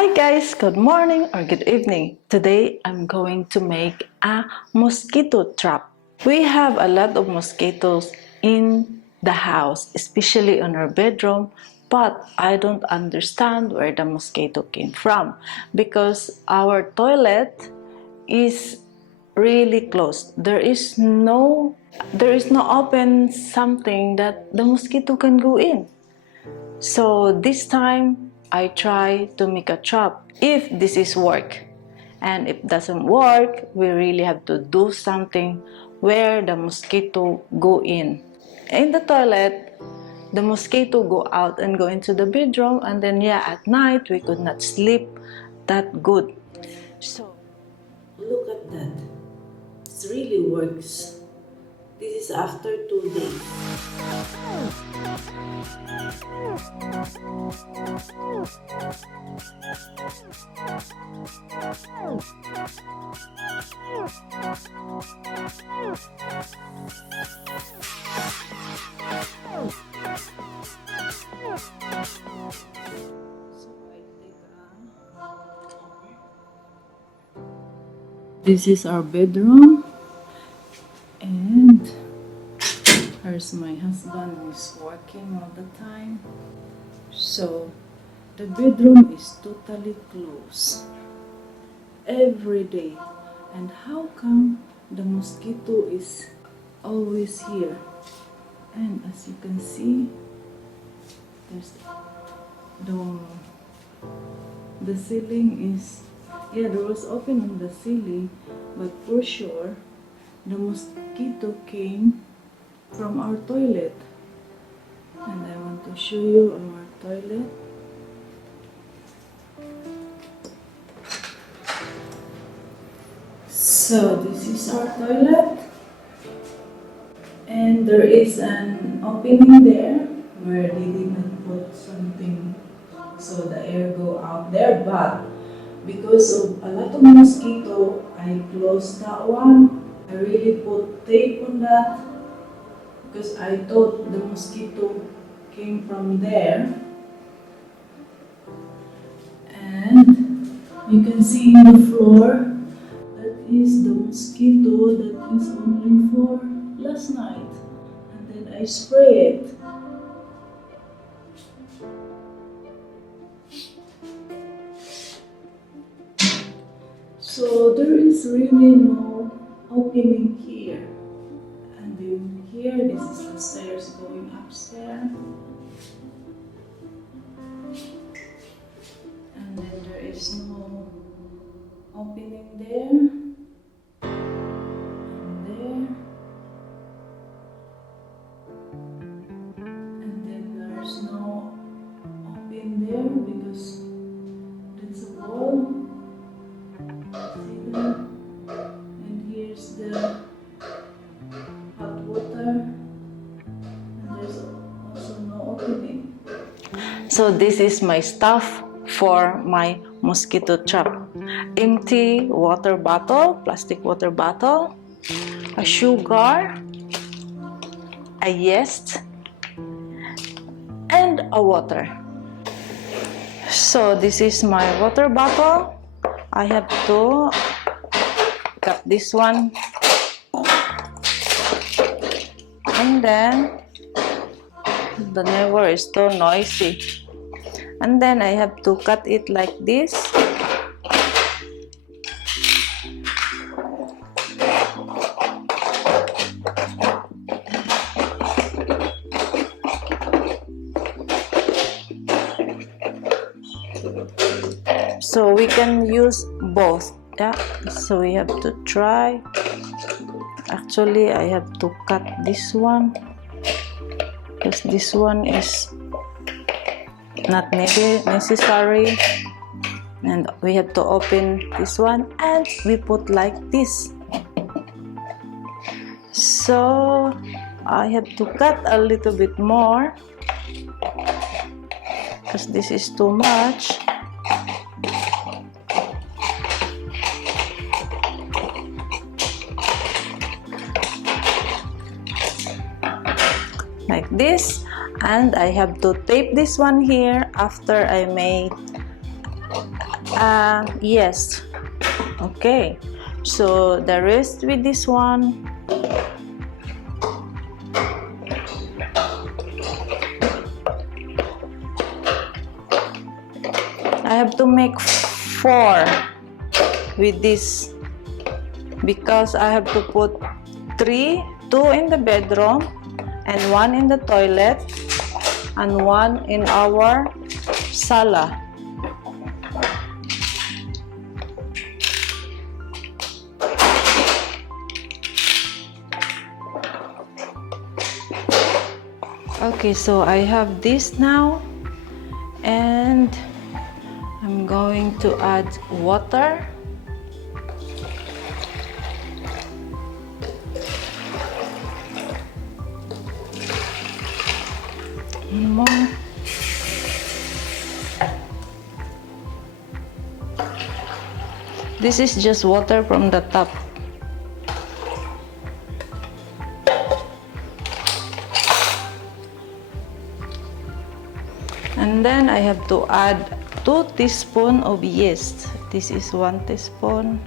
Hi guys, good morning or good evening. Today I'm going to make a mosquito trap. We have a lot of mosquitoes in the house, especially in our bedroom, but I don't understand where the mosquito came from because our toilet is really closed. There is no open something that the mosquito can go in. So this time I try to make a trap if this is work. And if it doesn't work, we really have to do something where the mosquito go in. In the toilet, the mosquito go out and go into the bedroom, and then at night we could not sleep that good. So look at that. It really works. This is after 2 days. This is our bedroom, and here's my husband who's working all the time. So the bedroom is totally closed every day. And how come the mosquito is always here? And as you can see, there's the ceiling is, there was open on the ceiling, but for sure the mosquito came from our toilet. And I want to show you our toilet. So this is our toilet, and there is an opening there where they didn't put something so the air go out there, but because of a lot of mosquito, I closed that one. I really put tape on that because I thought the mosquito came from there. And you can see in the floor, that is the mosquito that is only for last night. And then I spray it. So there is really no opening here. And then here, this is the stairs going upstairs. And then there is no opening there. And there. And then there's no open there because that's a wall. See that? And here's the hot water. And there's also no opening. So this is my stuff for my mosquito trap. Empty water bottle, plastic water bottle, a sugar, a yeast, and a water. So this is my water bottle. I have to cut this one, and then the neighbor is too noisy. And then I have to cut it like this. So we can use both, so we have to try. Actually, I have to cut this one because this one is not necessary, and we have to open this one and we put like this. So I have to cut a little bit more because this is too much. Like this, and I have to tape this one here after I made Yes. Okay. So the rest with this one. I have to make 4 with this because I have to put 3, 2 in the bedroom and 1 in the toilet and 1 in our sala. Okay, so I have this now and I'm going to add water. More. This is just water from the tap. And then I have to add 2 teaspoons of yeast. This is 1 teaspoon.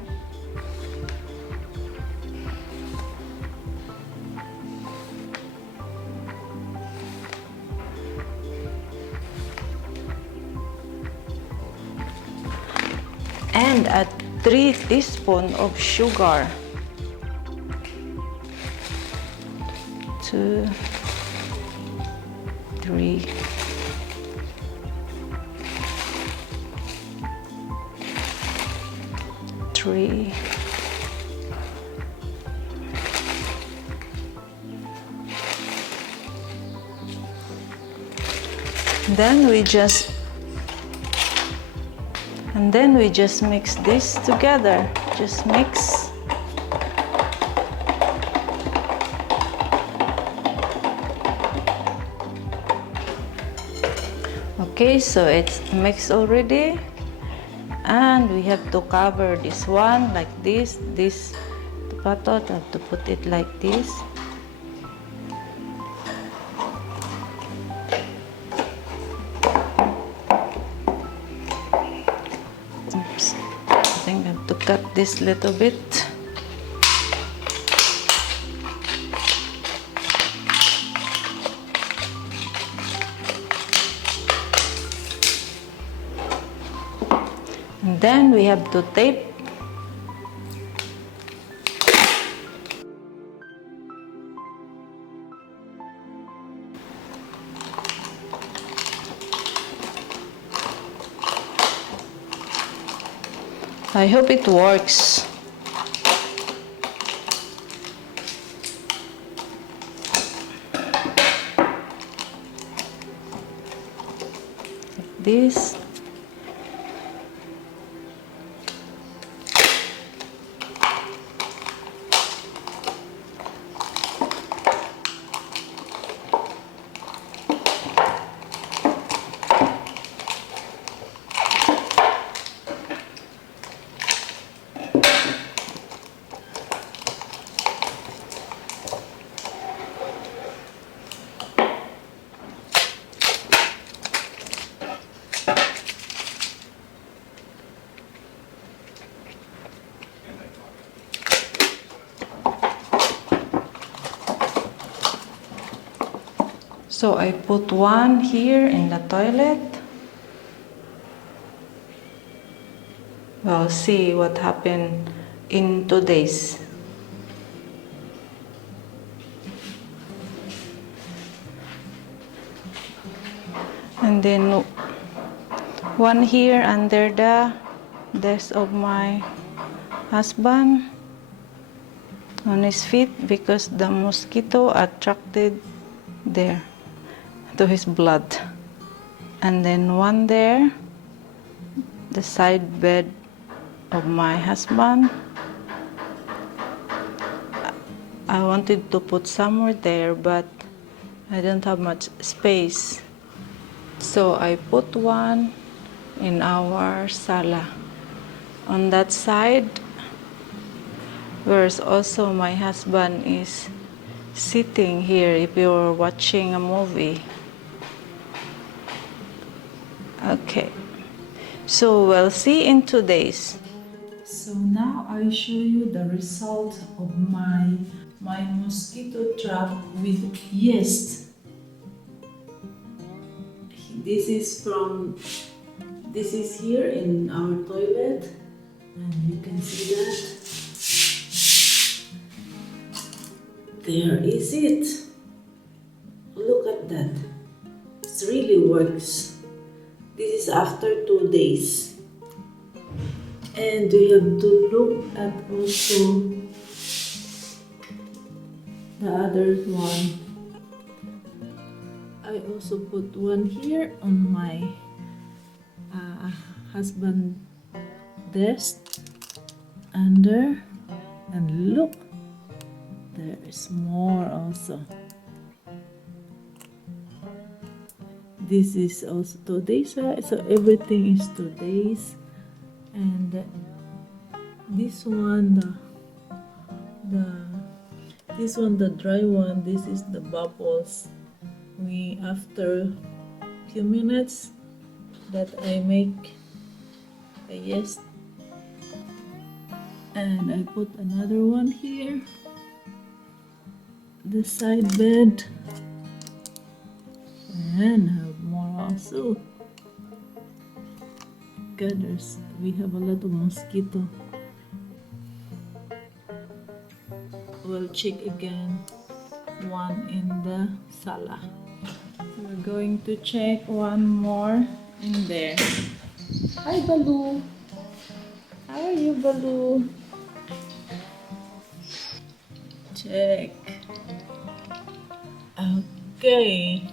And add 3 teaspoons of sugar. 2, 3. Then we just mix this together. Just mix. Okay, so it's mixed already. And we have to cover this one like this. This potato, I have to put it like this. Oops. I think I have to cut this little bit. And then we have to tape. I hope it works. Like this. So I put 1 here in the toilet. We'll see what happened in 2 days. And then 1 here under the desk of my husband on his feet because the mosquito attracted there to his blood. And then 1 there, the side bed of my husband. I wanted to put somewhere there, but I don't have much space. So I put 1 in our sala. On that side, whereas also my husband is sitting here if you're watching a movie. Okay, So we'll see in 2 days. So now I show you the result of my mosquito trap with yeast. This is here in our toilet, and you can see that. There is it. Look at that. It really works. This is after 2 days. And we have to look at also the other one. I also put one here on my husband desk under, and look, there is more also. This is also 2 days, right? So everything is 2 days. And this one, the dry one, this is the bubbles. After few minutes that I make a yeast, and I put another one here, the side bed, and have more also. God, we have a lot of mosquito. We'll check again one in the sala. We're going to check one more in there. Hi, Baloo. How are you, Baloo? Check. Okay.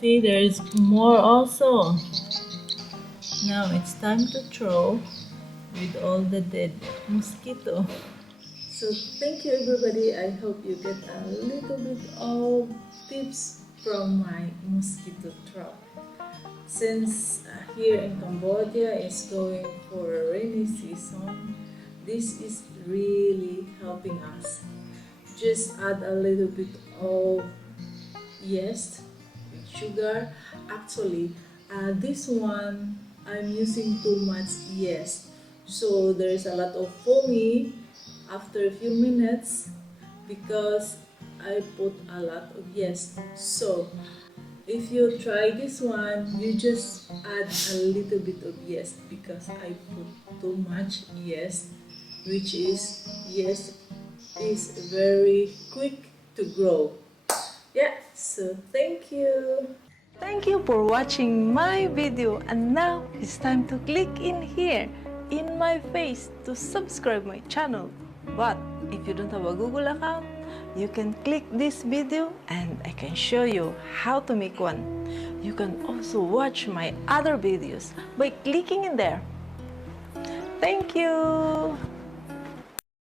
See, there's more also. Now it's time to throw with all the dead mosquito. So thank you, everybody. I hope you get a little bit of tips from my mosquito trap. Since here in Cambodia is going for a rainy season, this is really helping us. Just add a little bit of yeast with sugar. Actually, this one I'm using too much yeast, so there's a lot of foamy after a few minutes because I put a lot of yeast. So if you try this one, you just add a little bit of yeast because I put too much yeast, which is yeast is very quick to grow. Yeah, so thank you. Thank you for watching my video, and now it's time to click in here in my face to subscribe my channel. But if you don't have a Google account, you can click this video and I can show you how to make one. You can also watch my other videos by clicking in there. Thank you.